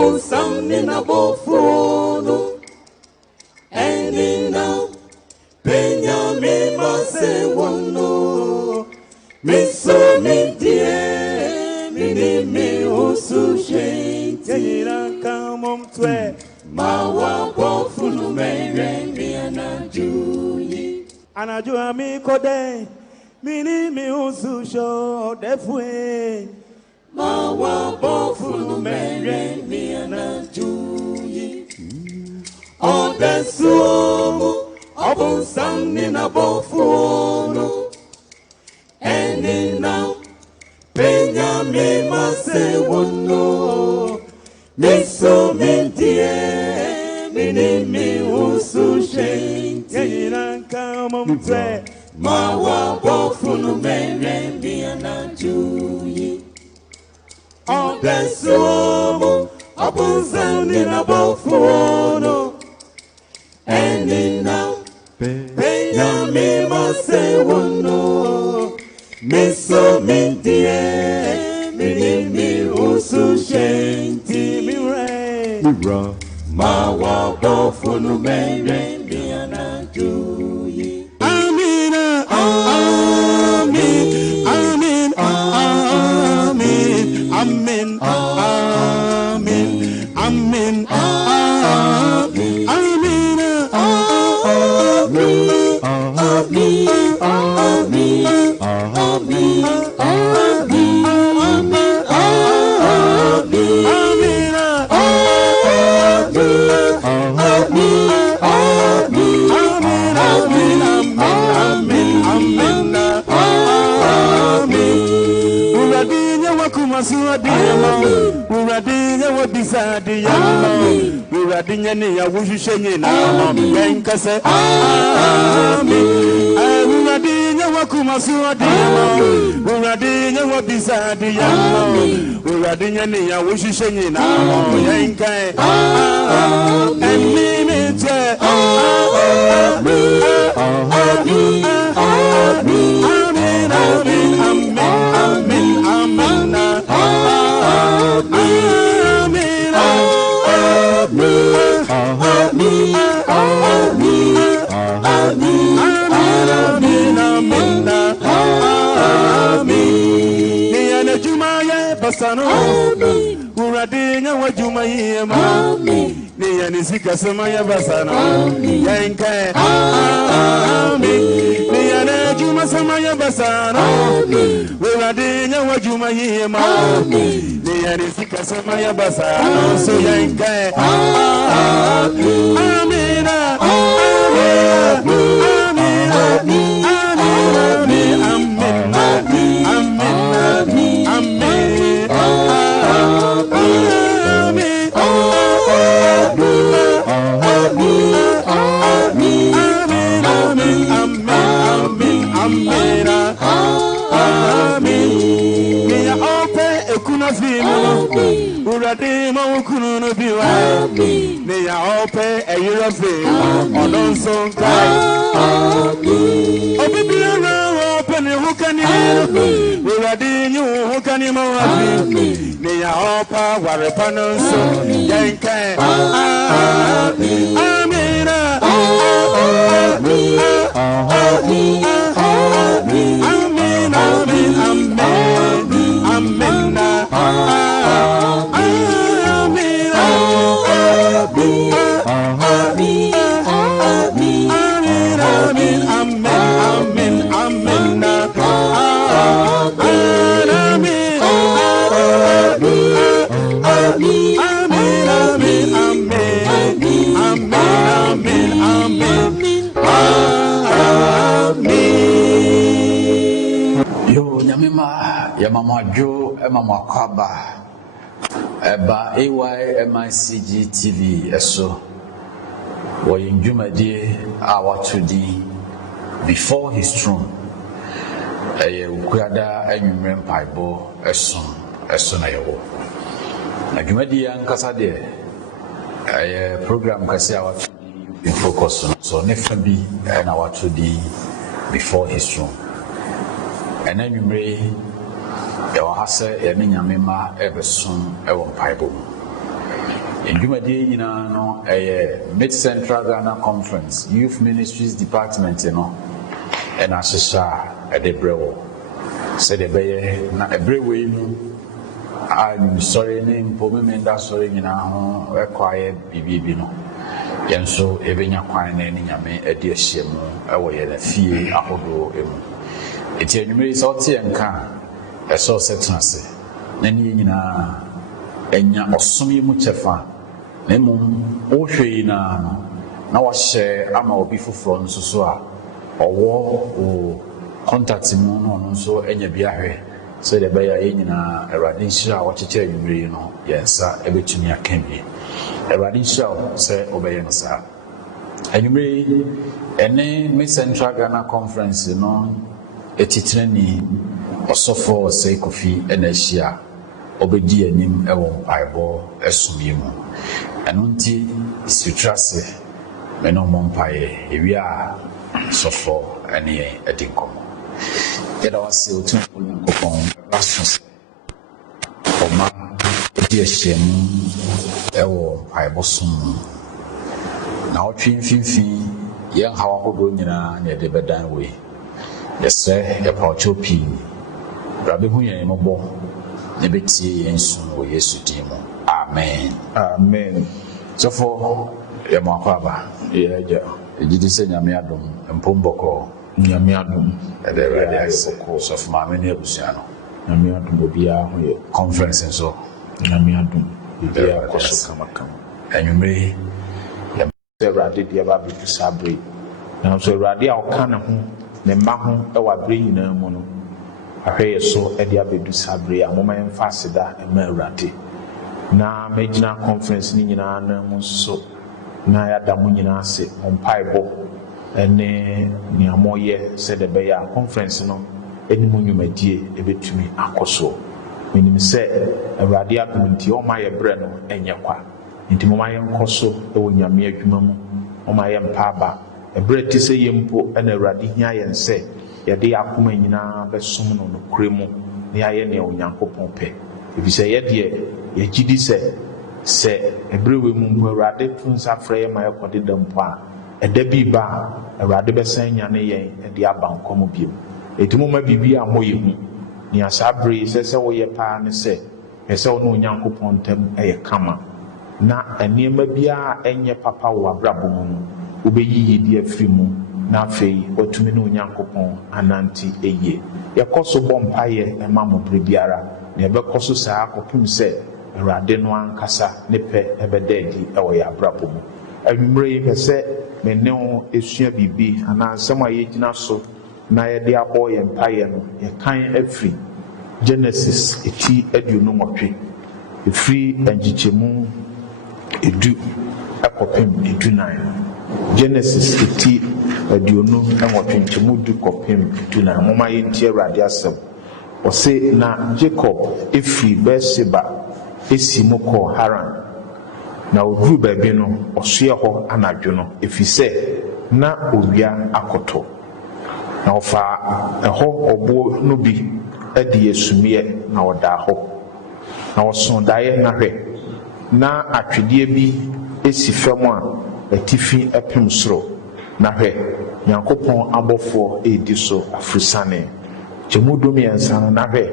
Obonsam ni na bofuno Enina Benyami mase wono Miso mi die Mini mi usu shenti Yira kamom twe Mawa bofuno mere mi anajuyi Anaju ami kode Mini mi usu sho defue Mawa bofuno mere mi anajuyi Odesuomu Obonsam ni na bofuno Enina Benyami mase wono Miso mi die Mini mi usu shenti Yira kamom twe Mawa bofuno mere mi anajuyi Odesuomu Obonsam ni na bofuno Enina Benyami mase wono Miso mi die Mini mi usu shenti Mira Mawa bofuno mere mi anajuyi Amina Amin Amin Amin Amin Amin Amin Amin Amina Uradinya wabisadi yamma Uradinya ni ya wushishenye na Yankase Amin Uradinya wakumasuadi yamma Uradinya wabisadi yamma Uradinya ni ya wushishenye na Yankai Emimite Amin Amin Amin Amin Amin Amin Basano Uradinya wajuma yema ni yanisika sema ya basano yankai ni yanajuma sema ya basano Uradinya wajuma yema ni yanisika sema ya basano so yankai amina Uradima ukunu no biwa me ya ope eyira fe odon so kai obibira na ope ne hukani uradinyu hukani mawafi me ya opa warepa no so yankai amina Mama Jo, Mama Kwaba, Eba AY MICG TV, eso. We in Jumadi, our 2D, before his throne. Ukuada, Enyumrem Paibo, Eson na yawo. Na Jumadi and Casade, a program Cassia, our 2D, in focus on so Nefabi and our 2D before his throne. And then you may. Yawa hase yemi nyamema ebesun ewo mpaibo. Ndwumadie nyinaa no Mid Central Ghana Conference Youth Ministries Department no and asesa de brewo said the beye na ebrewe no I'm sorry name pomemenda sorry nyinaa ho ekwaye bibibi no yenso ebenya kwan na ni nyame ade ahia mu ewo ye na fie ahodo emu eti anwumere so tie nka eso setenase na ni nyinaa enya osome mu chefa na mum ohwe na wahye ama obi foforo nso so a owo contact mu no nso enya biahwe so the baya nyina Awurade nhyira wakyekye anwumere no yensa ebetumi akambi Awurade nhyira se obeye no sa anwumere ene Mid Central Ghana Conference no etitreni osofo se Kofi Enahia obedi anim ewo mpaebo esumie mu eno nti sitrase meno mompae ewia sofo ene edinkomo yeda wase otumpo nkopon basos oma edi ahyem ewo mpaebo sum na otwimfimfi yen hawa hodo nyina na de bedan we yese e pauchopi rabe hu yen mobo ne betie yensu wo Yesu dimo amen amen sofo ya makwaba yeah ejidi se nyame adom mpomboko nyame adom ede radias sofo ma meni abusia no nyame adom obia ho ye conference nso nyame adom obia koso kamakam anwumere ya radi dia ba bi sabre na so radi a oka na ho ne mma ho e wa bre nyina mu no ahwe so e dia bedu sabre a moma en fasida e ma radi na megina conference ni nyina na mu so na ya da mu nyina ase ompaibo ene ni amoye se de be ya conference no eni mu nwumadie ebetumi akoso menim se Awurade adomnti o ma ye bre no enye kwa nti mo ma ye nkoso e wo nyame adwuma mu o ma ye mpaba ebre ti se ye mpo ena Awurade hia ye nse ye de akoma nyina besom no no kremu ne aye ne Onyankopɔn pɛ ebi se ye de ye gidi se ebre we mu mpo Awurade tunsa frɛ ye ma ye kɔde da mpo a eda bi ba Awurade besan nya ne ye de aba nkomo biem etimo ma bibi a moye hu ni asabre se wo ye pa ne se ese wo no Onyankopɔn tam eye kama na eniema bia enye papa wo abrabo mu no obeyiyi di afiri mu na afei watumi no Onyankopɔn ananti eye yekoso bompaye ema mo prebiara na ebekoso saa akopim se Awurade no ankasa ne pɛ ebedadi ewo ya abrabo mu anwumre pese menne o esua bibi ana asɛm a yegyina so na yɛde abɔ yɛ mpaeɛ no yɛkan afiri Genesis eti aduonu nwɔtwe efiri angyikyemu edu akɔpem edunan Genesis eti aduonu nwɔtwe nkyemu du kɔpem edunan moma yɛntie Awurade asɛm ɔse na Jacob efiri Beersheba esi mu kɔ Haran na oduru baabi no ɔsoɛ hɔ anadwo no efisɛ na owia akɔtɔ na ɔfa ɛhɔ ɔbo no bi ɛde esumie na ɔda hɔ na ɔso daeɛ na hwɛ na atwedeɛ bi esi fam a atifi ɛpem soro na hwɛ Nyankopɔn abɔfoɔ edi so afrisane gyemu dumiɛnsa no na hwɛ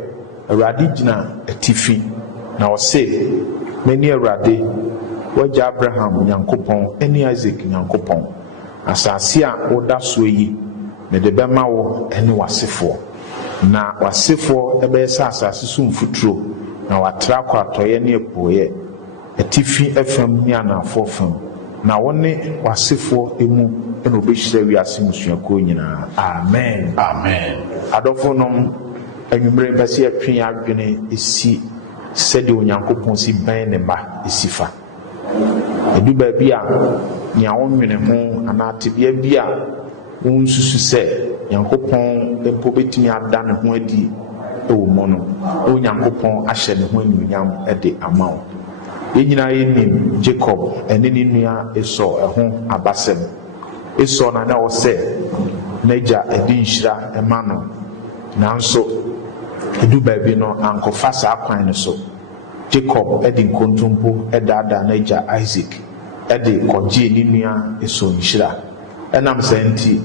Awurade gyina atifi na ɔse mani Awurade wagya Abraham Nyankopɔn ɛne Isaac Nyankopɔn asase a woda so yi mede bɛma wo ɛne wasefoɔ na wasefoɔ ɛbɛyɛ sɛ asase so mfuturo na watra kɔ atɔyɛ ne apuoyɛ atifi afam ne anafoɔ fam na wo ne wasefoɔ emu ɛna obɛhyira wiase musuakuo nyinaa amen amen adɔfo nom anwummerɛ mpɛsɛ yɛtwe adwene esi sɛdeɛ Onyankopɔn si bɛn ne mma esi fa edu baabi a nea wonwene ho anaa tebea bi a wonsusu sɛ Nyankopɔn mpo betumi ada ne ho adi ɛwɔ mu no Onyankopɔn ahyɛ ne ho anuonyam ɛde ama wo yɛnyinaa yɛnim Jacob ɛne ne nua Esau ɛho abasɛm Esau na ɔsɛ n'agya ɛde nhyira ɛma no nanso edu baabi no ankɔfa saa kwan no so Jacob edi nkontompo edada na agya Isaac edi kɔgye ne nua Esau nhyira ɛnam sɛ nti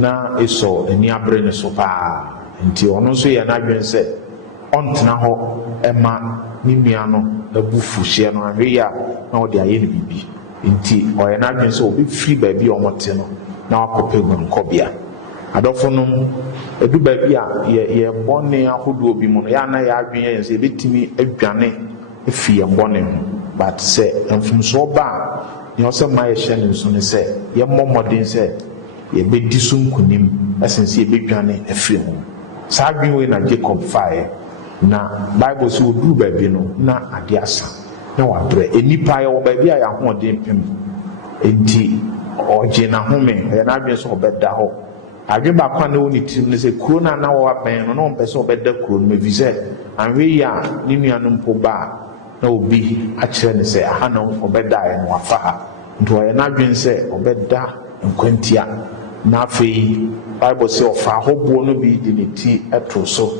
na Esau ani abere ne so paa nti ɔno nso yɛ n'adwene sɛ ɔntena hɔ ɛma ne nua no abufu hyɛ no ahwɛ yi a na ɔde ayɛ no bibi nti ɔyɛ n'adwene sɛ ɔbɛfiri baabi a ɔmote no na wakɔpɛ guankɔbea adɔfo no edu baabi a yɛ bɔne ahodoɔ bi mu no yɛ ana yɛ adwene yɛn sɛ yɛbɛtumi adwane efi yɛn bɔne ho but sɛ mfomsoɔ ba a nea ɔsɛ ma yɛhyɛ ne nso ne sɛ yɛmmɔ mmɔden sɛ yɛbɛdi so nkonim ɛsen sɛ yɛbɛdwane afiri ho saa adwene wei na Jacob faeɛ na Bible sɛ ɔduru baabi no na ade asa na wabrɛ enipa yɛwɔ baabi a yɛahoɔden pem enti ɔgye n'ahome ɛyɛ n'adwene sɛ ɔbɛda hɔ adwene baako a na wɔ ne tirim ne sɛ kuro no a na wɔwɔ abɛn no na ɔmpɛ sɛ ɔbɛda kuro no ɛfiri sɛ ahwɛ yi a ne nuanom mpo ba a na obi akyerɛ ne sɛ aha na ɔbɛdaeɛ no wafa ha nti ɔyɛ n'adwene sɛ ɔbɛda nkwantia na afei Bible sɛ ɔfa ahɔboɔ no bi de ne ti ɛto so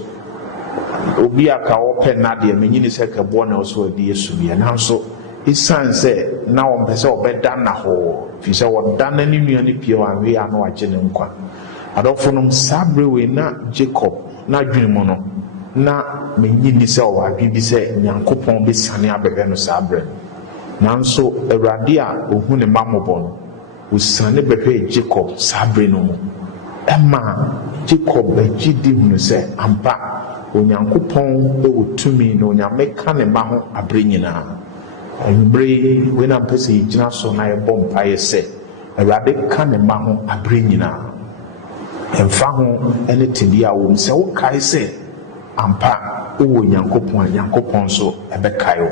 obi a ka wɔpɛ n'adeɛ menyini sɛ kɛboɔ na ɔso adi Yesu bi nanso ɛsiane sɛ na ɔmpɛ sɛ ɔbɛda na hɔ firi sɛ wɔda na ne nua no pie wɔ ahwɛ a na wagye ne nkwa adɔfo nom saa berɛ wei na Jacob n'adwene mu no na menyini sɛ ɔwɔ adwene bi sɛ Nyankopɔn bɛsane abɛbɛ no saa berɛ no nanso Awurade a ɔhu ne mmammɔbɔ no ɔsane bɛhwɛ Jacob saa berɛ no mu ɛma Jacob agye di hunu sɛ ampa Onyankopɔn ɛwɔ tumi na Onyame ka ne mma ho aberɛ nyinaa anwummere yi wei na mpɛ sɛ yɛgyina so na yɛbɔ mpaeɛ sɛ Awurade ka ne mma ho aberɛ nyinaa ɛmfa ho ɛne tedi a wɔm sɛ wokae sɛ ampa wowɔ Nyankopɔn a Nyankopɔn nso ɛbɛkae wo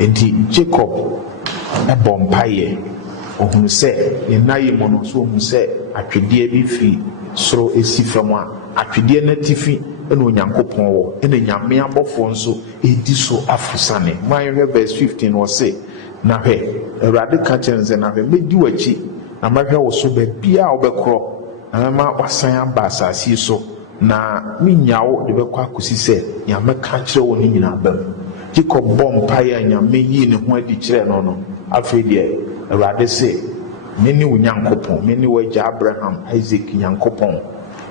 enti Jacob ɛbɔ mpaeɛ ɔhunu sɛ ne nnaeɛ mu no so ɔhunu sɛ atwedeɛ bi firi soro esi fam a atwedeɛ no atifi ɛna Onyankopɔn wɔ ɛna Nyame abɔfoɔ nso ɛdi so afosane mahwɛ verse 15 wɔ se na hwɛ Awurade ka kyerɛ sɛ na hwɛ mɛdi w'akyi na mɛhwɛ wo so baabi a wobɛkorɔ na mɛma wasan aba asase so na menya wo de bɛkɔ akɔsi sɛ Nyame ka kyerɛ wo no nyinaa ba mu Jacob bɔ mpaeɛ a Nyame yii ne ho adi kyerɛ no no afei deɛ Awurade se mene wo Nyankopɔn mene w'agya Abraham Isaac Nyankopɔn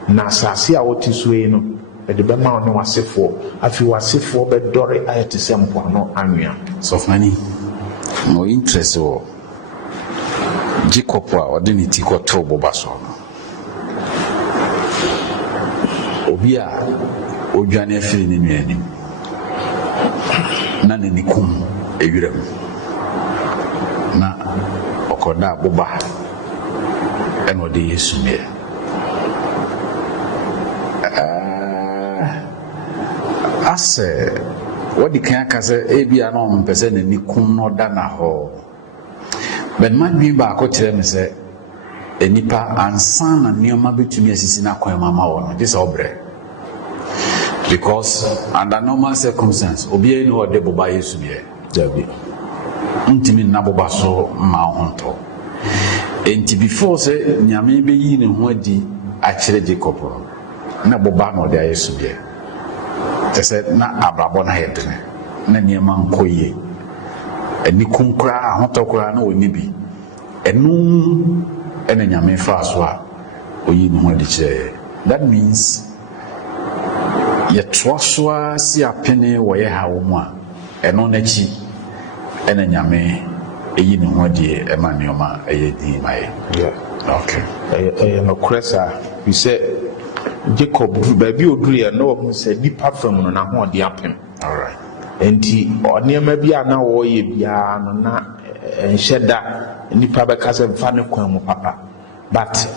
na asase a wote so yi no ɛde bɛma wo ne w'asefoɔ afei w'asefoɔ bɛdɔre ayɛ te sɛ mpoano anwea sɔfmani ma interest wɔ Jacob a ɔde ne ti kɔtoo boba so obi a ɔdwane afiri ne nua anim na n'ani kum ewira mu na ɔkɔda boba ɛna ɔde Yesu mmeɛ asɛ wɔde kan aka sɛ ebia na ɔmpɛ sɛ n'ani kum na ɔda na hɔ bɛnma dwi baako kyerɛ me sɛ enipa ansa na nneɛma bɛtumi asisi n'akwan mama wɔ no gye sɛ ɔbrɛ because under normal circumstance obiara ni ɔde boba Yesu bia dabi ntimi nna boba so mma ho ntɔ enti before sɛ Nyame bɛyi ne ho adi akyerɛ Jacob na boba na ɔde Yesu bia ɛsɛ na abrabɔ na yɛ dene na nneɛma nkɔ yie ani kum koraa ahotɔ koraa na ɔni bi ɛno ɛna Nyame fa so a ɔyi ne ho adi kyerɛ that means yɛtoa so a si apene wɔyɛ ha wɔ mu a ɛno n'akyi ɛna Nyame ɛyi ne ho adi ɛma nneɛma ɛyɛ din ma yɛ okay ɛyɛ nokorɛ saa fi sɛ Jacob duru baabi oduru yɛ na ɔhu sɛ nipa fam no n'ahoɔden apem alright enti nneɛma bi a na wɔyɛ biara no na nhyɛ da nipa bɛka sɛ mfa ne kwan mu papa but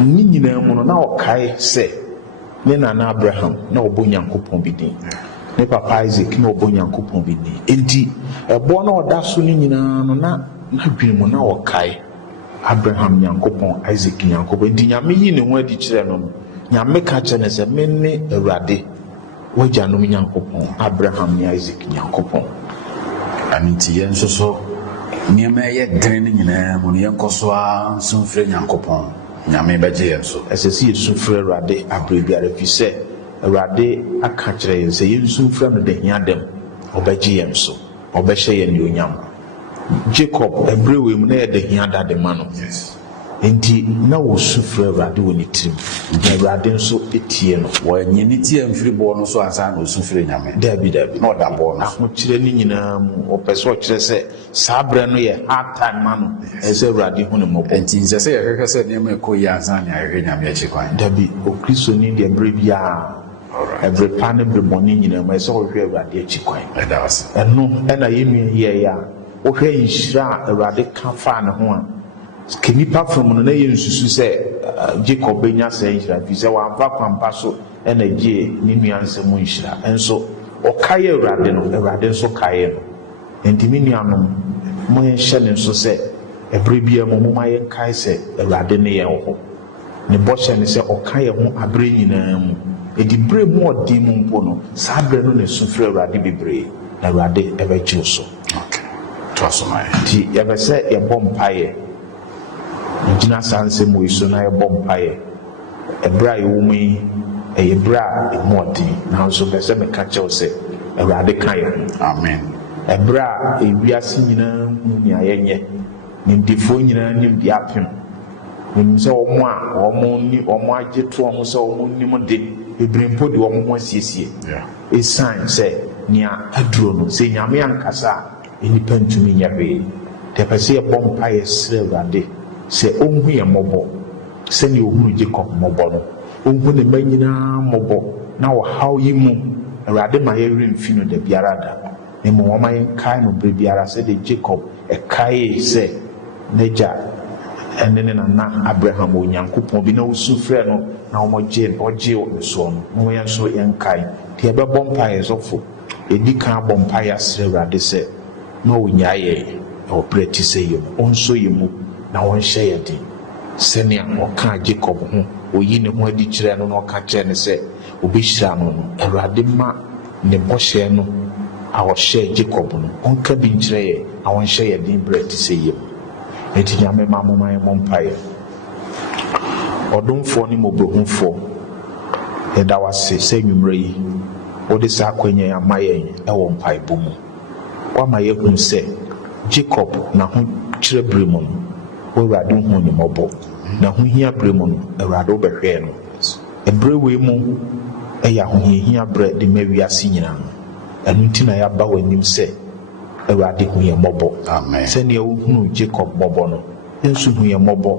ne nyinaa mu no na ɔkae sɛ ne nana Abraham na ɔbɔ Nyankopɔn bi din ne papa Isaac na ɔbɔ Nyankopɔn bi din enti ɛbɔ na ɔda so ne nyinaa no na dwene mu na ɔkae Abraham Nyankopɔn Isaac Nyankopɔn enti Nyame yi ne ho adi kyerɛ no Nyame ka kyerɛ ne sɛ mene Awurade w'agyanom Nyankopɔn Abraham ne Isaac Nyankopɔn ɛno nti yɛn nso so nneɛma ɛyɛ dene no nyinaa mu no yɛnkɔ so a nso mfrɛ Nyankopɔn Nyame bɛgye yɛn so ɛsɛ sɛ yɛsu frɛ Awurade aberɛ biara fi sɛ Awurade aka kyerɛ yɛn sɛ yɛnsu frɛ no dahia dɛm ɔbɛgye yɛn so ɔbɛhyɛ yɛn ne onyam Jacob ɛbrɛ wei mu na yɛde hia dade ma no enti na wɔsu frɛ Awurade wɔ ne tirim na Awurade nso etie no wɔnyɛ ne tie mfiri bɔ no so ansa na osu frɛ nyame dabi na ɔda bɔ no ahokyerɛ ne nyinaa mu ɔpɛ sɛ ɔkyerɛ sɛ saa berɛ no yɛ hard time ma no ɛsɛ Awurade hu ne mmɔbɔ enti nsɛ sɛ yɛhwehwɛ sɛ nneɛma ɛkɔ yi ansa ne ahwehwɛ nyame akyi kwan dabi okristoni deɛ berɛ biara ɛberɛ pa ne berɛ bɔne nyinaa mu ɛsɛ ɔhwehwɛ Awurade akyi kwan ɛda ase ɛno ɛna yɛnnua yɛyɛ a wohwɛ nhyira a Awurade ka faa ne ho a ke nipa fam no na yɛ nsusu sɛ Jacob bɛnya sɛ nhyira fi sɛ wamfa kwampa so ɛna gye ne nua nsɛm nhyira ɛnso ɔkaeɛ Awurade no Awurade nso kaeɛ no enti me nuanom mo yɛnhyɛ ne nso sɛ ɛberɛ biara mu moma yɛnkae sɛ Awurade ne yɛn wɔ hɔ ne bɔhyɛ ne sɛ ɔka yɛn ho aberɛ nyinaa mu ɛdi berɛ mu ɔden mu mpo no saa berɛ no ne su frɛ Awurade bebree na Awurade ɛbɛgye so nti yɛbɛ sɛ yɛbɔ mpaeɛ gyina saa nsɛm wɔ yi so na yɛbɔ mpaeɛ ɛberɛ a yɛwɔ mu yi ɛyɛ berɛ a ɛmu ɔden nanso pɛ sɛ meka kyɛw sɛ Awurade ka yɛn ho amen ɛberɛ a ewiase nyinaa hu nea yɛnyɛ nimdefoɔ nyinaa nim deɛ apem nim sɛ ɔmo agye to ɔmo sɛ ɔmo nim de bebree mpo de ɔmo ho asiesie ɛsiane sɛ nea aduro no sɛ Nyame ankasa a nnipa ntumi nyɛ hwee nti ɛpɛ sɛ yɛbɔ mpaeɛ srɛ Awurade sɛ ɔnhu yɛn mmɔbɔ sɛnea ɔhunu Jacob mmɔbɔ no ɔnhu ne mma nyinaa mmɔbɔ na ɔhaw yi mu Awurade ma yɛwerɛ mfi no da biara da na mmom ɔma yɛnkae no berɛ biara sɛdeɛ Jacob ɛkaee sɛ n'agya ɛne ne nana Abraham Onyankopɔn bi na wosu frɛ no na ɔgyee ne soɔ no na wɔyɛ nso yɛnkae nti yɛbɛbɔ mpaeɛ sɔfo yɛdi kan abɔ mpaeɛ asrɛ Awurade sɛ na ɔnyaa yɛn ɛwɔ berɛ ti sɛ yɛ mu ɔnsɔ yɛ mu na wɔnhyɛ yɛ den sɛnea ɔkaa Jacob ho ɔyi ne ho adi kyerɛ no na ɔka kyerɛ no sɛ ɔbɛhyira no no Awurade ma ne bɔhyɛ no a ɔhyɛ Jacob no ɔnka bi nkyerɛ yɛ a wɔnhyɛ yɛ den berɛ ti sɛ yɛ mu enti Nyame ma moma yɛ mmɔ mpaeɛ ɔdomfoɔ ne mmɔborɔhufoɔ yɛda wase sɛ nnwummerɛ yi wode saa akwanya yi ama yɛn ɛwɔ mpaebɔ mu woama yɛhunu sɛ Jacob n'ahokyerɛ berɛ mu no Awurade hu ne mmɔbɔ n'ahohia berɛ mu no Awurade wobɛhwɛɛ no ɛberɛ wei mu ɛyɛ ahohiahia berɛ de ma wiase nyinaa ɛno nti na yɛaba w'anim sɛ Awurade hu yɛn mmɔbɔ sɛnea wohunu Jacob mmɔbɔ no nso hu yɛn mmɔbɔ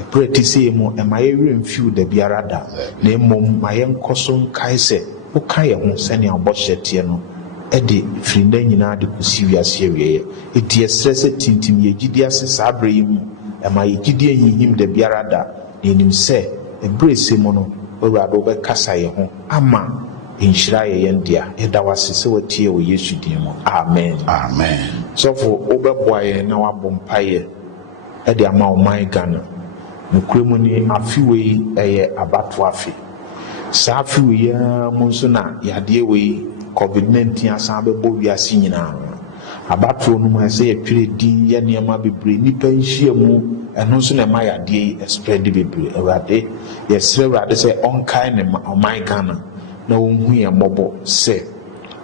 ɛberɛ ti sɛ mu ɛma yɛwerɛ mfiw da biara da na mmom ma yɛnkɔ so nkae sɛ woka yɛn ho sɛnea wobɔhyɛ teɛ no ɛde firi nda nyinaa de kɔsi wiase awieɛ ɛti yɛsrɛ sɛ tintim yɛgyidi ase saa berɛ yi mu ɛma yɛgyidi ahihim da biara da na ɛnim sɛ ɛberɛ sɛ mu no Awurade wobɛkasa yɛn ho ama nhyira yɛ yɛn dea yɛda wase sɛ watie wɔ Yesu din mu amen sɔfo wobɛboa yɛn na wabɔ mpaeɛ ɛde ama ɔman Ghana nokorɛ mu ni afe wei ɛyɛ abato afe saa afe wei mu nso na yadeɛ wei COVID-19 asan bɛbɔ wiase nyinaa abatoɔ no mu ɛsɛ yɛtwerɛ din yɛ nneɛma bebree nnipa nhyia mu ɛno nso na ɛma yadeɛ yi spread bebree Awurade yɛsrɛ Awurade sɛ ɔnkae ne ɔman Ghana na ɔnhu yɛn mmɔbɔ sɛ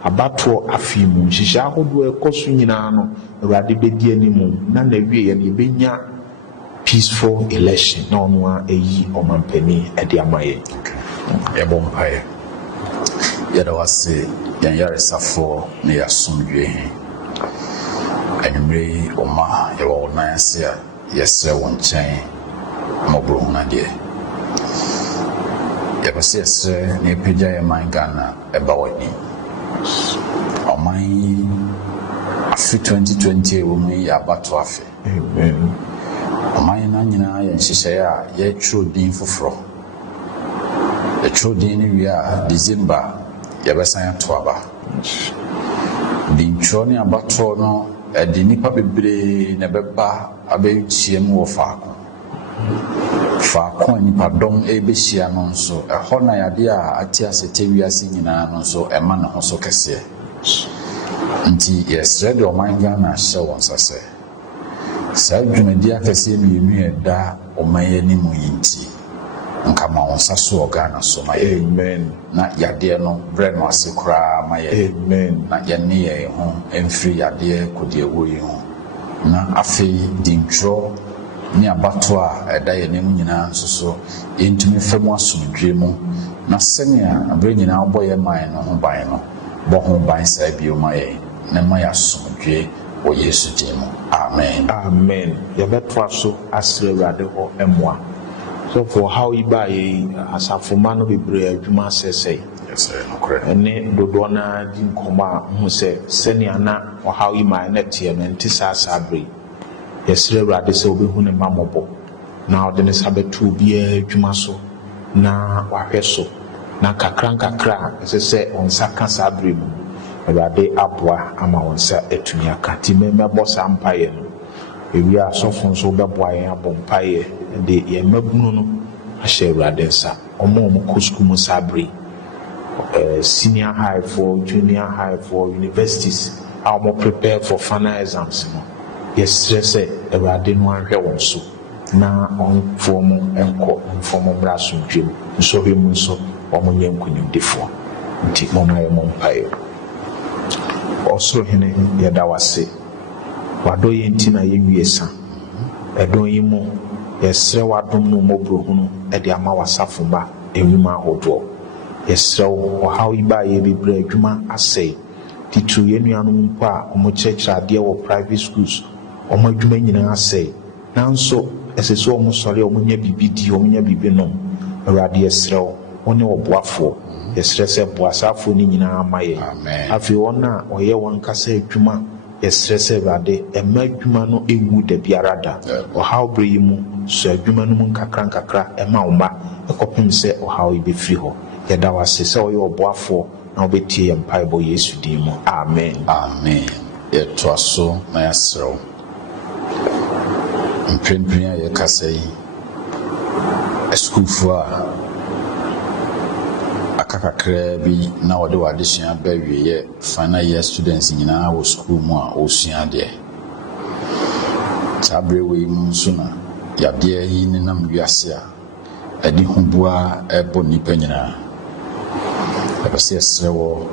abatoɔ afe mu nhyehyɛ ahodoɔ ɛkɔ so nyinaa no Awurade bɛdi anim na wie yɛn yɛbɛnya peaceful election na ɔno a ɛyi ɔmampanin ɛde ama yɛn yɛbɔ mpaeɛ yɛda wase yɛn yaresafoɔ ne yɛasomdwe he anwummerɛ yi ɔma yɛwɔ wo nan ase a yɛsrɛ wo nkyɛn mmɔborɔhunadeɛ yɛpɛ sɛ yɛsrɛ na yɛpagya yɛ man Ghana ɛba w'ani ɔman yi afe 2020 ɛwɔ mu yi yɛ abato afe ɔman yi no nyinaa yɛ nhyehyɛeɛ a yɛtwerɛ din foforɔ yɛtwerɛ din no wie a December yɛbɛsan ato aba dintwerɛ ne abatoɔ no ɛde nnipa bebree na ɛbɛba abɛhyia mu wɔ faako a nnipadɔm ɛbɛhyia no nso ɛhɔ na yadeɛ a ate asɛtɛ wiase nyinaa no nso ɛma ne ho so kɛseɛ nti yɛsrɛ de ɔman Ghana ahyɛ wɔn nsa sɛ saa dwumadi akɛseɛ mmienu ɛda ɔman yɛ anim yi nti nka ma wo nsa so Ghana so ma yɛ Amen. na yadeɛ no brɛ no ase koraa ma yɛ Amen. na yɛne yɛn ho mfiri yadeɛ kodeɛ wɔ yi ho na afei di ntwerɛ ne abato a ɛda yɛn anim nyinaa nso so yɛntumi fa mu asomdwe mu na sɛnea aberɛ nyinaa bɔ yɛ man no ho ban no bɔ ho ban saa bio ma yɛn na ma yɛ asomdwe wɔ Yesu din mu. Amen. Amen. Yɛbɛtoa so asrɛ Awurade hɔ mmoa. So for how you buy asafoma no bebree adwuma sɛsɛe. Yes, no correct. Ɛne dodoɔ na di nkɔmmɔ a ho sɛ sɛnea na ɔhaw yi ma ɛnɛ teɛ no nte saa bere. Yɛsrɛ Awurade sɛ wobɛhu ne mmɔbɔ na ɔde ne sa bɛto obiara adwuma so na wahwɛ so na kakra nkakra a ɛsɛ sɛ ɔnsa ka saa bere mu Awurade aboa ama wɔn nsa atumi aka nti mɛbɔ saa mpaeɛ no ewie asɔfo nso bɛboa yɛn abɔ mpaeɛ de yɛn mmabunu no ahyɛ Awurade nsa ɔmo kɔ sukuu mu saa bere senior high for junior high for universities a ɔmo prepare for final exams no yɛsrɛ sɛ Awurade no ahwɛ wɔn so na ɔmfoɔ mo nkɔ ɔmfoɔ mo mmra asomdwem nsɔhwɛ mu nso ɔmo nyɛ nkonimdifoɔ nti mɔma yɛ mo mpaeɛ. Ɔsoro hene yɛda wase wadɔ yɛn nti na yɛwie sa ɛdɔn yi mu yɛsrɛ wadom no mmɔborɔhunu ɛde ama wasafo ba ewuma ahodoɔ yɛsrɛ wo ɔhaw yi baa yɛ bebree adwuma asɛe titiri yɛn nuanom mpo a ɔmo kyerɛkyerɛ adeɛ wɔ private schools ɔmo adwuma nyinaa asɛe nanso ɛsɛ sɛ ɔmo sɔre a ɔmo nya biribi di ɔmo nya biribi nom Awurade yɛsrɛ wo wo ne ɔboafoɔ yɛsrɛ sɛ boasafoɔ no nyinaa ama yɛn afei wɔn a ɔyɛ wɔn nkasa adwuma yɛsrɛ sɛ Awurade ɛma adwuma no ɛwu da biara da ɔhaw bere yi mu so adwuma no mu nkakra nkakra ɛma wo ma ɛkɔpem sɛ ɔhaw yi bɛfiri hɔ yɛda wase sɛ ɔyɛ ɔboafoɔ na wobɛtie yɛn mpaebɔ Yesu din mu. Amen. Amen. Yɛtoa so na yɛsrɛ wo mprempren a yɛkasa yi asukuufoɔ a aka kakra bi na wɔde w'adesua bɛwieyɛ final year students nyinaa wɔ sukuu mu a wɔsua adeɛ saa berɛ wɔ yi mu nso na yadeɛ yi nenam wiase a ɛde ho bua ɛbɔ nnipa nyinaa ɛbɛ sɛ yɛsrɛ wɔ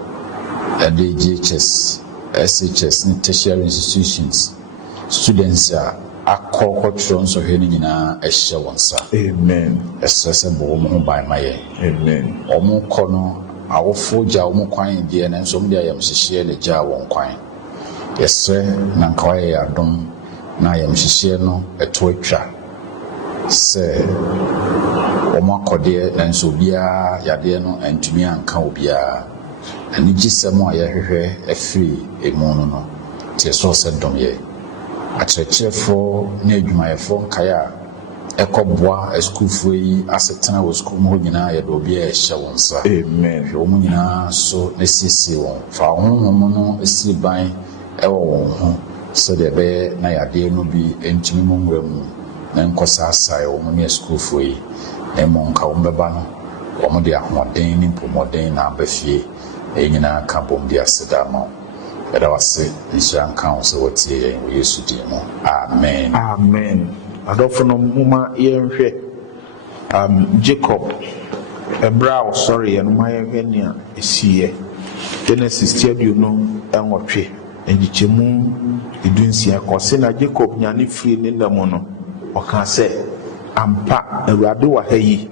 ɛde GHS, SHS ne tertiary institutions students a akɔ kɔtwerɛ nsɔhwɛ no nyinaa ɛhyɛ wɔn nsa. Amen. Ɛsrɛ sɛ bɔ wɔn ho ban ma yɛn. Amen. Wɔn kɔ no awofoɔ gya wɔn kwan deɛ nanso wɔn de ayamhyehyeɛ na gya wɔn kwan. Yɛsrɛ na nka wɔayɛ adom na ayamhyehyeɛ no ɛto atwa sɛ wɔn akɔdeɛ nanso obiara yadeɛ no ntumi anka obiara. Anigyesɛm a yɛhwehwɛ afiri emu no te sɛ ɔsɛ dɔm yɛ. Akyerɛkyerɛfoɔ ne adwumayɛfoɔ nkae a ɛkɔboa asukuufoɔ yi asetena wɔ sukuu mu hɔ nyinaa yɛde obiara ɛhyɛ wɔn nsa. Amen. Hwɛ wɔn nyinaa so na siesie wɔn fa honhom no si ban ɛwɔ wɔn ho sɛdeɛ ɛbɛyɛ na yadeɛ no bi ntumi mu nwura mu na nkɔsaasae wɔn ne asukuufoɔ yi na mmom nka wɔn bɛba no wɔn de ahoɔden ne mpɔmɔden na aba fie ɛyɛ nyinaa ka bom de aseda ama wɔn. Yɛda wase nhyira nka wo sɛ wɔtie yɛn wɔ Yesu din mu. Amen. Amen. Adɔfo no moma yɛnhwɛ Jacob ɛberɛ a ɔsɔreɛ no ma yɛhwɛ nea ɛsiiɛ Genesis tiaduo no ɛnwɔtwe nkyɛmu 16 kɔse na Jacob nyane firi ne nna mu no ɔka sɛ ampa Awurade wɔ ha yi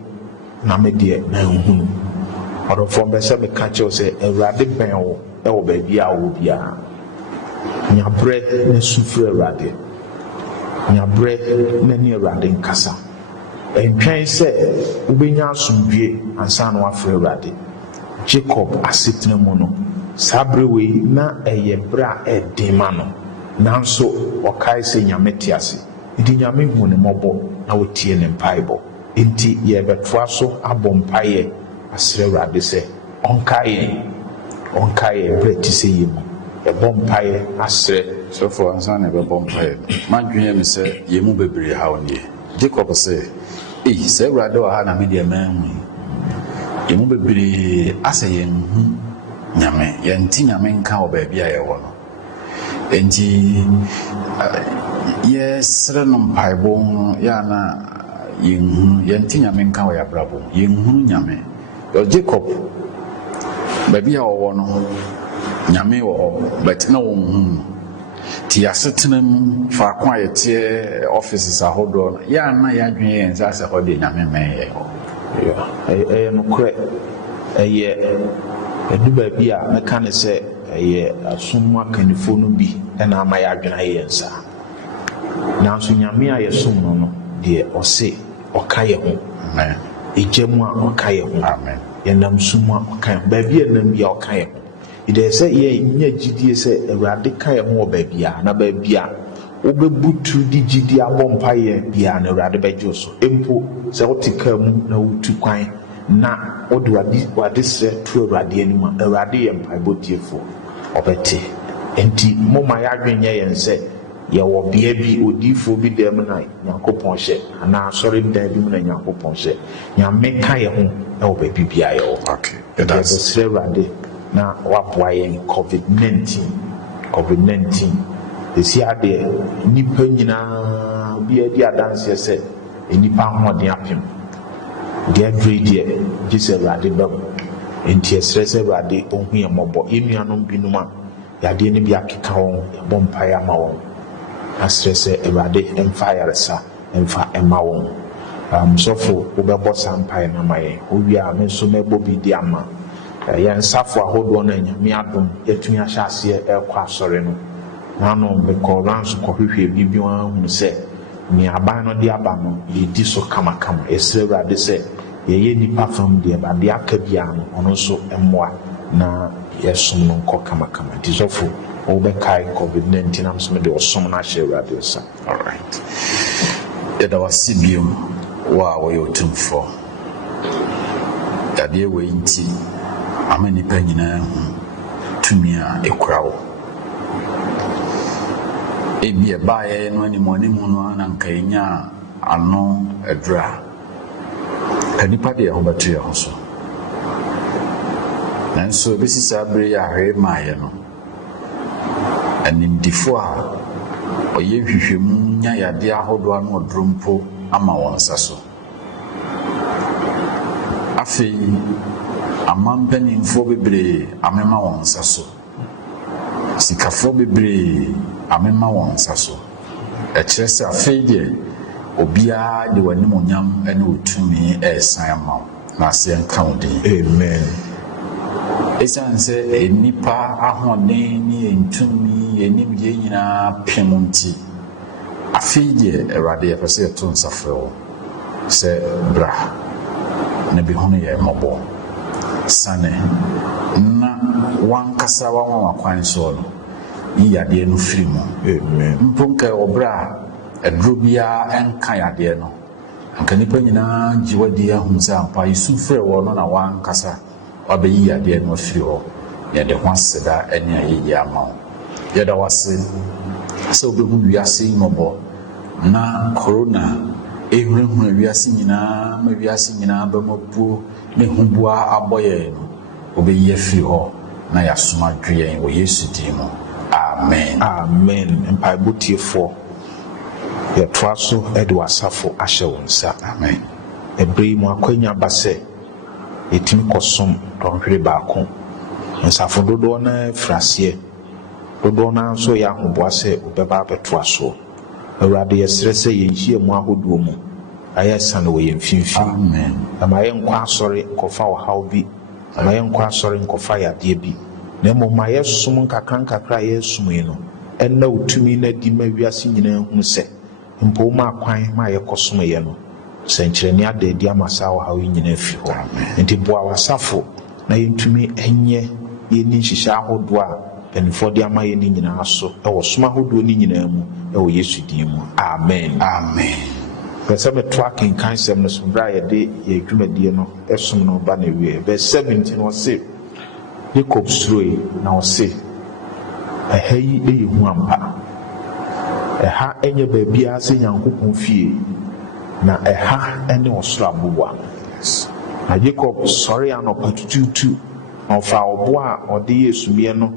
na medeɛ na nhunu ɔdɔfoɔ mbɛ sɛ meka kyerɛw sɛ Awurade bɛn wo ɛwɔ baabi a wo biara nyabrɛ na sufrɛ Awurade nyabrɛ na ne Awurade nkasa ɛntwɛn sɛ wobɛnya asomdwie ansa na wafrɛ Awurade. Jacob asetena mu no saa berɛ wei na ɛyɛ berɛ a ɛden ma no nanso ɔkae sɛ Nyame te ase nti Nyame hu ne mmɔbɔ na wɔtie ne mpaebɔ nti yɛbɛtoa so abɔ mpaeɛ asrɛ Awurade sɛ ɔnkae yɛn berɛ te sɛ yɛ mu yɛbɔ mpaeɛ asrɛ sɔfo ansa na ɛbɛbɔ mpaeɛ madwene me sɛ yɛ mu bebree ha wo neɛ Jacob sɛ sɛ Awurade wɔ ha na medeɛ mahu yɛ mu bebree asɛ yɛnhu Nyame yɛnte Nyame nka wɔ baabi a yɛwɔ no enti yɛsrɛ no mpaebɔ no yɛana yɛnti nyame nka wɔ yɛabrabɔ yɛnhunu nyame Jacob baabi a wɔwɔ no nyame wɔ hɔ but na wɔnhunu ti asetena mu faako a yɛteɛ offices ahodoɔ no yɛana yɛadwene yɛn nsa sɛ hɔ de nyame mɛyɛ ɛyɛ nokorɛ ɛyɛ ɛdu baabi a mɛka ne sɛ ɛyɛ asom akanifo no bi ɛna ama yɛadwene yɛn nsa nanso nyame a yɛsom no no deɛ ɔse ɔka yɛ ho ɛgya mu a ɔka yɛ ho yɛnam so mu a ɔka yɛ ho baabi a nam bi a ɔka yɛ ho ɛdɛ sɛ yɛnya gyidie sɛ Awurade ka yɛ ho wɔ baabi a na baabi a wobɛbutu de gyidie abɔ mpayɛ bia na Awurade bɛgye so mpo sɛ wote kaa mu na wotu kwan na wode wade srɛ to Awurade anim a Awurade yɛ mpaebɔtiefoɔ ɔbɛte enti moma yɛadwen nyɛ yɛn sɛ yɛwɔ bea bi odiifoɔ bi da mu na Nyankopɔn hyɛ anaa asɔre dan bi mu na Nyankopɔn hyɛ nyame ka yɛ ho ɛwɔ baabi bia yɛwɔ yɛbɛsrɛ Awurade na waboa yɛn COVID-19 ɛsi adeɛ nnipa nyinaa bi adi adanseɛ sɛ nnipa ahoɔden apem deɛ adurɛ deɛ gye sɛ Awurade bɛm enti ɛsrɛ sɛ Awurade ɔhu yɛn mmɔbɔ yɛnnuanom binom a yadeɛ no bi akeka wɔn yɛbɔ mpaeɛ ama wɔn asrɛ sɛ Awurade ɛmfa ayaresa ɛmfa ɛma wɔn sɔfo wobɛbɔ saa mpaeɛ no ama yɛn wowie a me nso mɛbɔ bi di ama yɛn nsafo ahodoɔ no Nyame adom yɛtumi ahyɛ aseɛ ɛkɔ asɔre no nano mekɔra nso kɔhwehwɛ biribi wɔn ahunu sɛ nea aban no de aba no yɛdi so kamakama yɛsrɛ Awurade sɛ yɛyɛ nnipa fam deɛ bade aka biara no ɔno nso mmoa na yɛsom no nkɔ kamakama nti sɔfo wobɛkae COVID-19 nam so mede ɔsom no ahyɛ Awurade nsa. Alright, yɛda wase biom wo a wɔyɛ ɔtumfoɔ yadeɛ wɔ nti ama nnipa nyinaa hu tumi a ɛkura wo ebi ɛbaeɛ no animuanimu no na nka ɛnya ano adura ka nnipa deɛ ho bɛto yɛ ho so nanso bɛsi saa bere yɛ ahwee maayɛ no animdifo a ɔyɛ hwehwɛmu nya yadeɛ ahodoɔ no ɔdoro mpo ama wɔn nsa so afei amampanimfoɔ bebree amema wɔn nsa so sikafoɔ bebree amema wɔn nsa so ɛkyerɛ sɛ afei deɛ obiara de w'animonyam ne otumi ɛresan ama wo na ase nka wo din amen ɛsiane sɛ nnipa ahoɔden ne ntumi animdeɛ nyinaa pem nti afei deɛ Awurade yɛpɛ sɛ yɛto nsa frɛ wo sɛ bra na bɛhunu yɛ mmɔbɔ sane na wankasa wanwa kwan so no yi yadeɛ no firi mu mpo nka ɔbrɛ a ɛduro biara ɛnka yadeɛ no nka nnipa nyinaa gye wadi ahu sɛ ampa yesu frɛ wɔ no na wankasa wabɛyi yadeɛ no afiri hɔ yɛde ho aseda ɛne ayɛyi ama wo yɛda wase sɛ wobɛhu wiase yi mmɔbɔ na corona ɛhunahuna wiase nyinaa ma wiase nyinaa bɛmapuo ne hubua abɔ yɛn no wobɛyi afiri hɔ na yɛasoma dwe yɛn wɔ Yesu din mu amen amen mpaebɔtiefoɔ yɛtoa so de w'asafo ahyɛ wo nsa amen ɛberɛ yi mu akwanya ba sɛ yɛtumi kɔsom dɔnhwere baako nsafo dodoɔ no afiri aseɛ dodoɔ no nso yɛ ahoboa sɛ wobɛba abɛtoa soɔ Awurade yɛsrɛ sɛ yɛnhyia mu ahodoɔ mu ayɛ sa no wɔ yɛn mfimfini amen ama yɛnkɔ asɔre nkɔfa ɔhaw bi ama yɛnkɔ asɔre nkɔfa yadeɛ bi na mmom ma yɛsom nkakra a yɛsom yi no ɛnna wotumi no adi ma wiase nyinaa hu sɛ mpo ma akwan ma yɛkɔsom yɛ no sɛnkyerɛnne ada adi ama saa ɔhaw yi nyinaa firi hɔ nti boa w'asafo na yɛntumi ɛnyɛ yɛni nhyehyɛ ahodoɔ a mpanimfoɔ de ama yɛn nyinaa so ɛwɔ som ahodoɔ no nyinaa mu ɛwɔ Yesu din mu amen amen pɛsɛ meto akenkan sɛm no so berɛ a yɛde yɛ dwumadie no ɛsom no ba na wie verse 17 ɔse Jacob suroe na ɔse ɛha yi ɛyɛ hu ampa ɛha ɛnyɛ baabiara sɛ Nyankopɔn fie na ɛha ɛne ɔsoro aboboa na Jacob sɔre anɔpa tutuutu na ɔfa ɔbo a ɔde yɛ sumiɛ no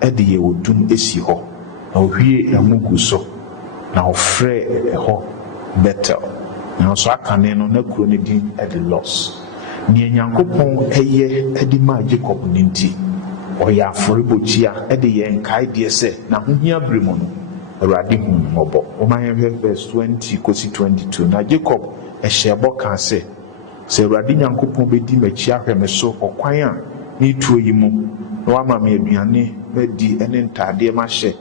ɛde yɛ odum esi hɔ na ɔhwie ɛmo gu so na ɔfrɛ ɛhɔ Bethel na so akane no na kuro ne din the loss ne Nyankopɔn ɛyɛ de ma Jacob ne nti ɔyɛ afɔrebɔkyia de yɛn kae deɛ sɛ na hohia bere mu no Awurade hu mmɔbɔ ɔma yɛn verse 20 kosi 22 na Jacob ɛhyɛ bɔ ka sɛ Awurade Nyankopɔn bɛdi m'akyi ahwɛ me so ɔkwan a ne tuo yi mu na wama me aduane madi ne ntadeɛ mahyɛ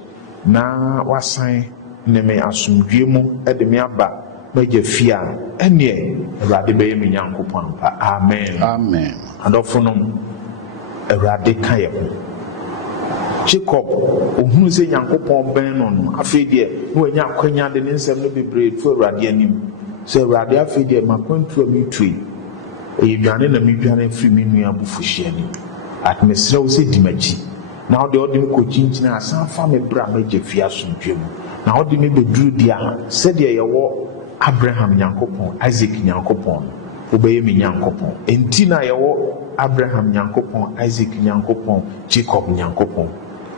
na wasan ne me asomdwie mu de me aba magya fie a ɛneɛ Awurade bɛyɛ me Nyankopɔn ampa amen adɔfo nom Awurade ka yɛ ho Jacob ohunu sɛ Nyankopɔn bɛn no afei deɛ na wanya akwanya de ne nsɛm no bebree tu Awurade anim sɛ Awurade afei deɛ makwantu a metue ɛyɛ dwane na medwane firi me nua abufuhye anim atmesrɛ wo sɛ di m'akyi na wode me kɔkyinkyina asan fa me bra magya fie asomdwe mu na wode me bɛduru deɛ a sɛdeɛ yɛwɔ Abraham Nyankopɔn Isaac Nyankopɔn wobɛyɛ me Nyankopɔn enti na yɛwɔ Abraham Nyankopɔn Isaac Nyankopɔn Jacob Nyankopɔn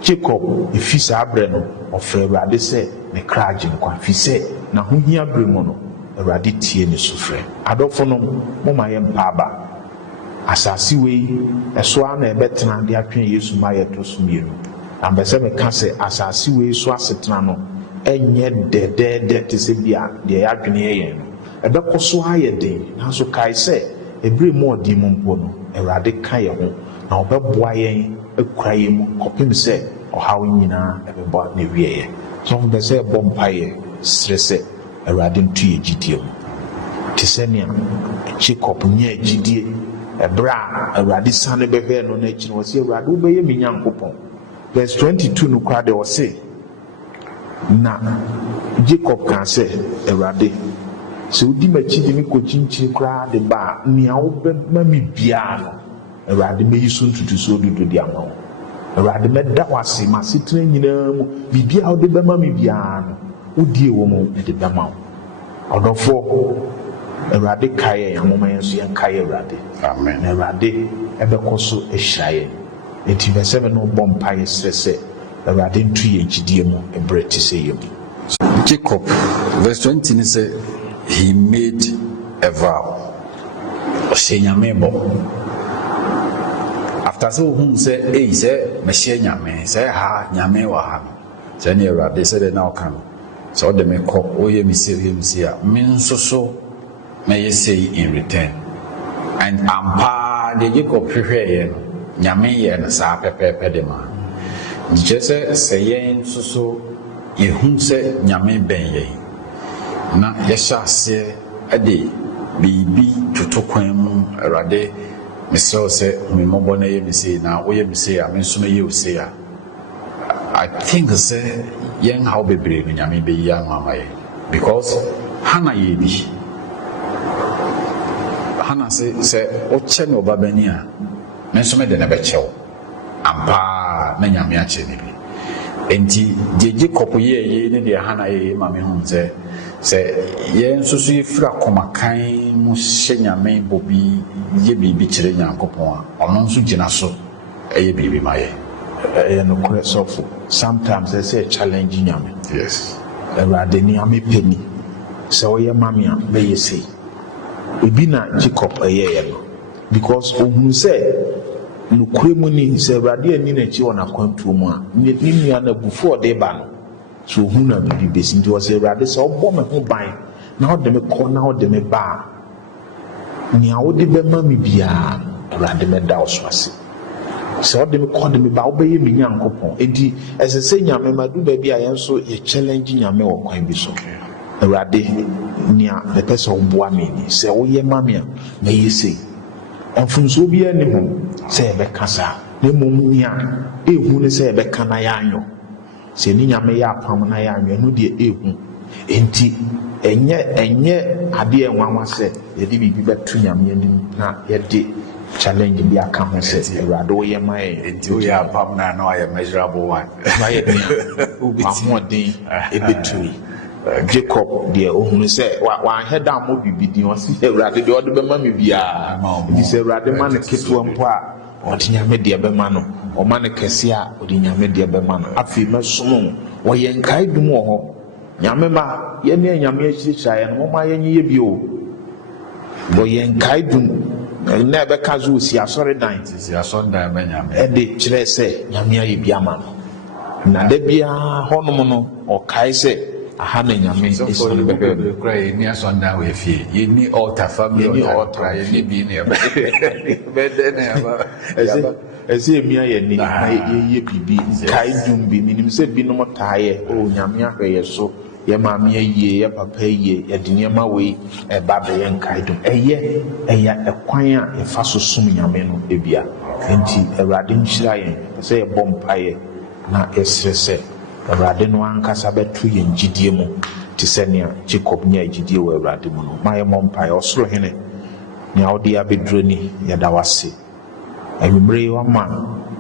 Jacob ɛfi saa berɛ no ɔfrɛ Awurade sɛ ne kra agye nkwa fi sɛ na hohia berɛ mu no Awurade tie ne sufrɛ adɔfo no moma yɛ mpaaba asase wei ɛso a na ɛbɛtena de atwɛn Yesu ma yɛto so mmienu na mbɛ sɛ meka sɛ asase wei so asetena no ɛnyɛ dɛdɛɛdɛ te sɛ bia deɛ yɛadwene yɛn no ɛbɛkɔ so ayɛ den nanso kae sɛ ɛberɛ mu ɔde mu mpo no Awurade ka yɛ ho na ɔbɛboa yɛn akura yɛn mu kɔpem sɛ ɔhaw nyinaa ɛbɛbɔ na wieɛ so mbɛ sɛ ɛbɔ mpayɛ serɛ sɛ Awurade ntu yɛ gyidie mu te sɛ nea Jacob nyɛ gyidie ɛberɛ a Awurade sane bɛhwɛ no n'akyi no wɔsɛ Awurade wobɛyɛ me Nyankopɔn verse 22 no koraa de wɔse na Jacob ka sɛ Awurade sɛ wodi m'akyi de me kɔkyinkyini koraa de ba a nea wobɛma me biara no Awurade mɛyi so ntutusuo dodo de ama wo Awurade mɛda wo ase masetena nyinaa mu biribiara wode bɛma me biara no wodie wɔ mu de bɛma wo ɔdɔfoɔ Awurade kae yɛn amoma yɛn so yɛn kae Awurade amen na Awurade ɛbɛkɔ so ahyira yɛn enti bɛsɛ me no bɔ mpa yɛ serɛ sɛ Awurade ntu yɛn gyidie mu ɛberɛ te sɛ yɛ mu Jacob verse 20 ne sɛ he made a vow ɔhyɛ Nyame bɔ after sɛ ohun sɛ ɛyi sɛ mɛhyɛ Nyame sɛ ha Nyame wɔ ha no sɛ ne Awurade sɛ de na ɔka no sɛ ɔde me kɔ ɔyɛ me se a me nso so mɛyɛ sei in return and ampa de Jacob hwehwɛeɛ no Nyame yɛ no saa pɛpɛɛpɛ de ma nkyɛ sɛ yɛn nso so yɛhu sɛ Nyame bɛn yɛn na yɛhyɛ aseɛ de biribi toto kwan mu Awurade mesrɛ wo sɛ mmemmɔbɔ no yɛ me sei na woyɛ me sei a me nso mɛyɛ wo sei a I think sɛ yɛn haw bebree no Nyame bɛyi ano ama yɛn because Hana yɛ bi Hana sɛ wokyɛ ne ɔba bani a me nso mede ne bɛkyɛ wo ampa na Nyame akyɛ ne bi enti deɛ Jacob yɛɛyɛ ne deɛ Hana yɛyɛ ma me hu sɛ yɛn nso so yɛfiri akɔmakan mu hyɛ Nyame bɔ bi yɛ biribi kyerɛ Nyankopɔn a ɔno nso gyina so ɛyɛ biribi ma yɛ ɛyɛ nokorɛ sɔfo sometimes ɛsɛ challenge Nyame yes Awurade ni ame pɛni sɛ ɔyɛ mame a bɛyɛ sei ebi na Jacob ɛyɛɛ no because ohunu sɛ nokorɛ mu ni sɛ Awurade ani n'akyi wɔ n'akwantuo mu a ne nua no abufu ɔde ba no so ohunu na biribi bɛsi nti ɔsɛ Awurade sɛ ɔbɔ me ho ban na ɔde me kɔ na ɔde me ba a nea wode bɛma me biara Awurade mɛda wo so ase sɛ ɔde me kɔ de me ba wobɛyɛ me Nyankopɔn enti ɛsɛ sɛ Nyame madu baabi a yɛn nso yɛ challenge Nyame wɔ kwan bi so Awurade nea mepɛ sɛ woboa me ni sɛ woyɛ ma me a mɛyɛ sei ɛmfomsoɔ biara ne ho sɛ yɛbɛka saa na mmom nea ɛhu ne sɛ yɛbɛka na yɛanyɔ sɛ ne Nyame yɛ apam na yɛanyɔ no deɛ ɛhu enti ɛnyɛ adeɛ nwanwa sɛ yɛde biribi bɛto Nyame anim na yɛde challenge bi aka ho sɛ Awurade woyɛ ma yɛ enti woyɛ apam na ɔyɛ measurable one na yɛ nea ahoɔden ɛbɛtumi Jacob deɛ ohunu sɛ wahɛ da mo bibi din ɔsi Awurade deɛ ɔde bɛma me biara ɛdi sɛ Awurade ma no ketewa mpo a ɔde Nyame deɛ bɛma no ɔma no kɛse a ɔde Nyame deɛ bɛma no afei mɛsom wɔyɛ nkae dum wɔ hɔ Nyame ma yɛne Nyame akyirikyira yɛ no mɔma yɛnyɛ bio Boyen Kaidum, never Kazu, see a sorry dine. See a Sunday, Benjamin. Eddie Chile say, Yamia Biaman. Nadebia Honomono or Kaise. A honey, so for you cry near Sunday with you. You need altar family or try any be near. As a mere ye be Kaidum be meaning said be no more tire, oh Yamia, so ye mammy ye, papa ye, a dinema way, a baby and Kaidum, a ye, a choir, a faso sum yameno, ebia, and a radin shrine, say a bomb pie, not a say. Awurade no ankasa betu ye ngidie mu te senia Jacob nya ngidie wo awurade mu no maye mompa osoro hene nya odi abeduro ni yeda wase awumre wa ma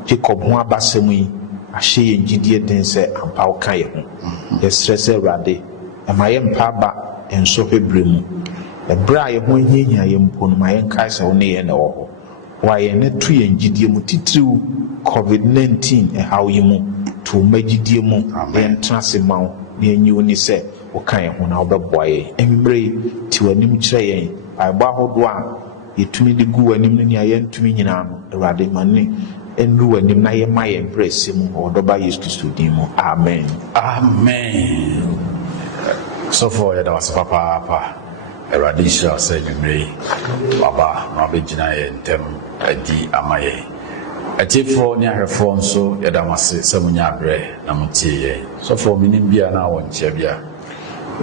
Jacob ho abasem yi ahye ye ngidie den se ampa wo kan ye ho yesre se awurade amaye mpa ba enso febre mu ebra ye ho hiahia ye mpo no maye nkai se wo ne ye na wo ho wa ye ne tu ye ngidie mu titiriw COVID-19 how yi mu to magidie mu en trance mawo na enyi oni se wo kan ho na obeboaye embre ti wanim kire yen aiba hodo a yetumi de gu wanim ne aye ntumi nyina no awurade mane enru wanim na ye maye embrace mu odoba Yesu Kristo din mu amen so for ya was papa awurade shall say embre baba na begina ye ntem adi amaye Atifo ni ahwefo nso yeda mase samunya abre na mutie so for minim bia na won chia bia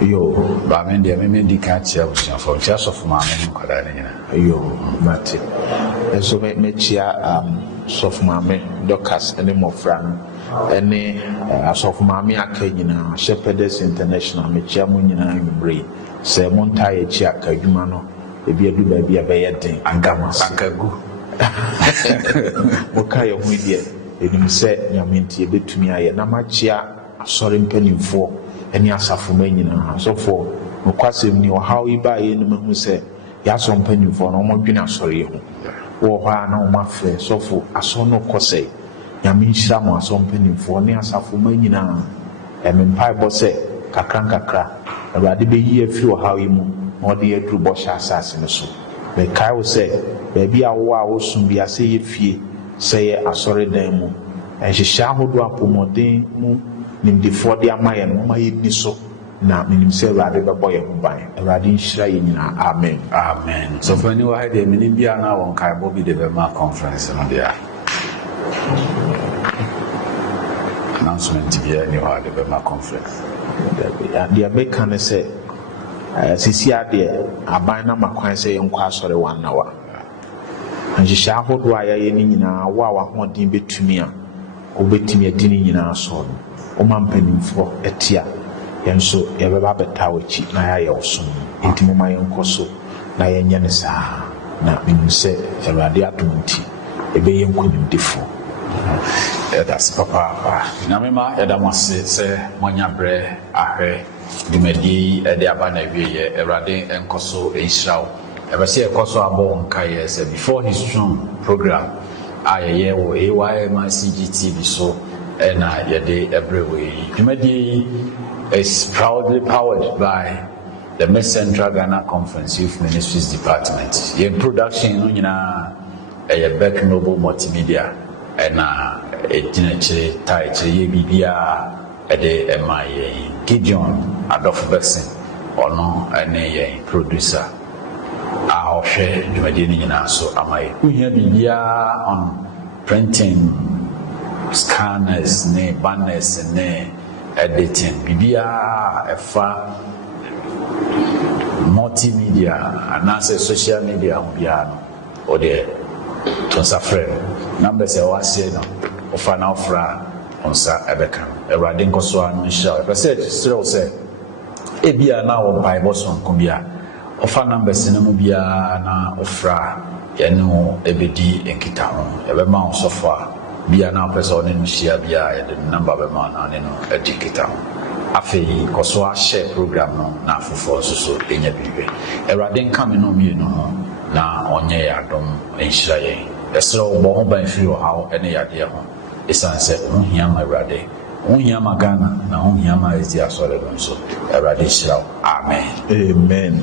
yo ba men dia men di ka chia busia for chia so for ma men kwada ni nyina yo mate eso me chia so for ma men Docas ene mofra ene so for ma men aka nyina Shepherdess International me chia mo nyina nwbre se monta ye chia ka dwuma no ebi adu ba bia be yeden ankagu Moka yo hwedie enim se nyamintie betumi aye na machia asore mpanimfo eni asafo manyina asofo nokwasem ni ohaw iba ye no mahu se ya so mpanimfo no mo dwene asore ye ho wo ha na o mafre sofo aso no kose nyaminhyira mo aso mpanimfo ne asafo manyina emempai bo se kakra awurade be yi afiri ohaw yi mu na ode aduru bo sha asase ne so be kai wo se baby awo a wo sum bia se ye fie se ye asore dan mu ehihya hodo apomodin mu nimdefo de amaye no ma ye ni so na minim se awurade bebo ye ho ban awurade nhyira ye nyina amen so for any why de minim bia na won kai bo bi de be ma conference no dia announcement bia ni why de be ma conference dia be kan se sisi ade aban na makwan se yenkwa asore wannawa anjisha hodo aya ye ni nyina wa hodin betumi a obetumi adini nyina so o mampanimfo etia yenso ye beba betawachi na ya yoso intimo mayenkoso na yenye ne saa na minse awurade atumti ebe yenkonimdefo that's papa na mema edamase se monya bre ahwe dimedi ede abana wiye awurade enkoso enhyirawo ebese ekoso abo nkaye se before his strong program ayeye wo AYMCGTV so na yede everywhere dimedi is proudly powered by the Miss Central Ghana Conference Youth Ministries Department. Your production no nyina Beck Noble Multimedia na edinachire taichire ye bibia ede emaye Gideon Adolf Bexon ono ene ye producer a ohwe dwumadi ni nyina so amaye uhia bibia on printing scanners ne banners ne editing bibia efa multimedia and social media bia no o de tonsa frame numbers e wase no o fa na ofra onsa ebeka ewrade nkoso anu hia e say still say e bia na wo bible son ko bia o fa numbers no mu bia na ofra ye no ebedi enkita ho e be ma osofo a bia na person no hia bia e de number be ma na ne no edikita ho afei koso a share program no na afofo so enya biwe ewrade nka me no mi no na onye ya dom enhyira ye esro bo ho ban firi hawo ene yade ho esan se ohia ma ewrade ohia ma Ghana na ohia ma ezi asore no so ewrade hyira amen